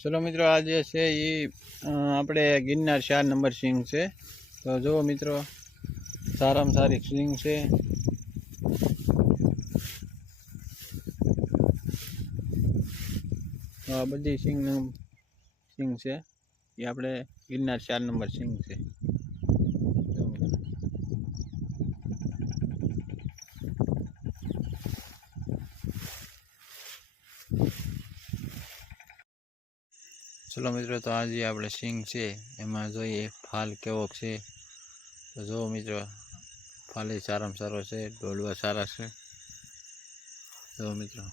ચલો મિત્રો, આજે છે એ આપણે ગિરનાર 4 નંબર સિંગ છે. તો જુઓ મિત્રો, સારામાં સારી સિંગ છે. આ બધી સિંગ છે એ આપણે ગિરનાર 4 નંબર સિંગ છે. ચલો મિત્રો, તો આજે આપણે સિંગ છે એમાં જોઈએ ફાલ કેવો છે. તો જુઓ મિત્રો, ફાલે સારામાં સારો છે, ડોલવા સારા છે. જુઓ મિત્રો,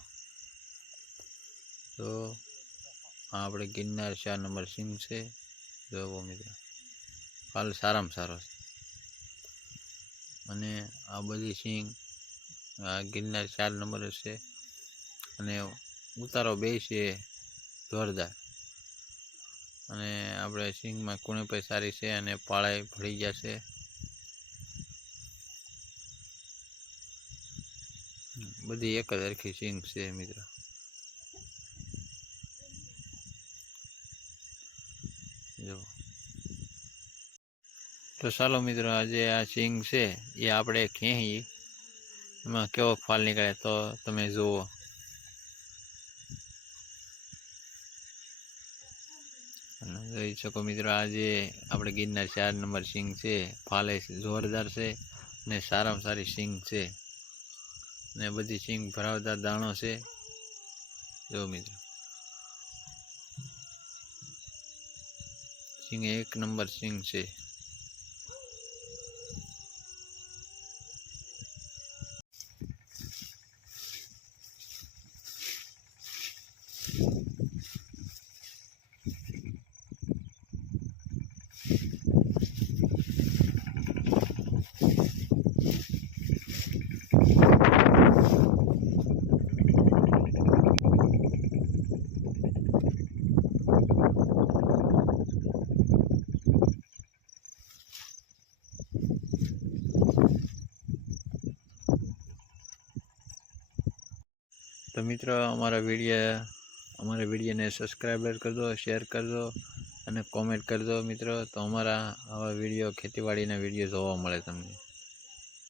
તો આપણે ગિરનાર 4 નંબર સિંગ છે. જુઓ મિત્રો, ફાલ સારામાં સારો છે. અને આ બધી સિંગ ગિરનાર 4 નંબર છે. અને ઉતારો બે છે જોરદાર. અને આપણે સિંગમાં કુણી પણ સારી છે અને પાળાઈ ભળી ગયા છે. બધી એક જ હરખી સિંગ છે મિત્રો. જો તો ચાલો મિત્રો, આજે આ સિંગ છે એ આપણે ખેંચી એમાં કેવો ફાલ નીકળે તો તમે જુઓ. જોઈ શકો મિત્રો, આજે આપણે ગિરનાર 4 નંબર સિંગ છે. ફાલે જોરદાર છે અને સારામાં સારી સિંગ છે. ને બધી સિંગ ભરાવદાર દાણો છે. જો મિત્રો, સિંગ 1 નંબર સિંગ છે. તો મિત્રો, અમારા વિડીયોને સબસ્ક્રાઈબર કરજો, શેર કરજો અને કોમેન્ટ કરજો મિત્રો. તો અમારા આવા વિડીયો, ખેતીવાડીના વિડીયો જોવા મળે તમને.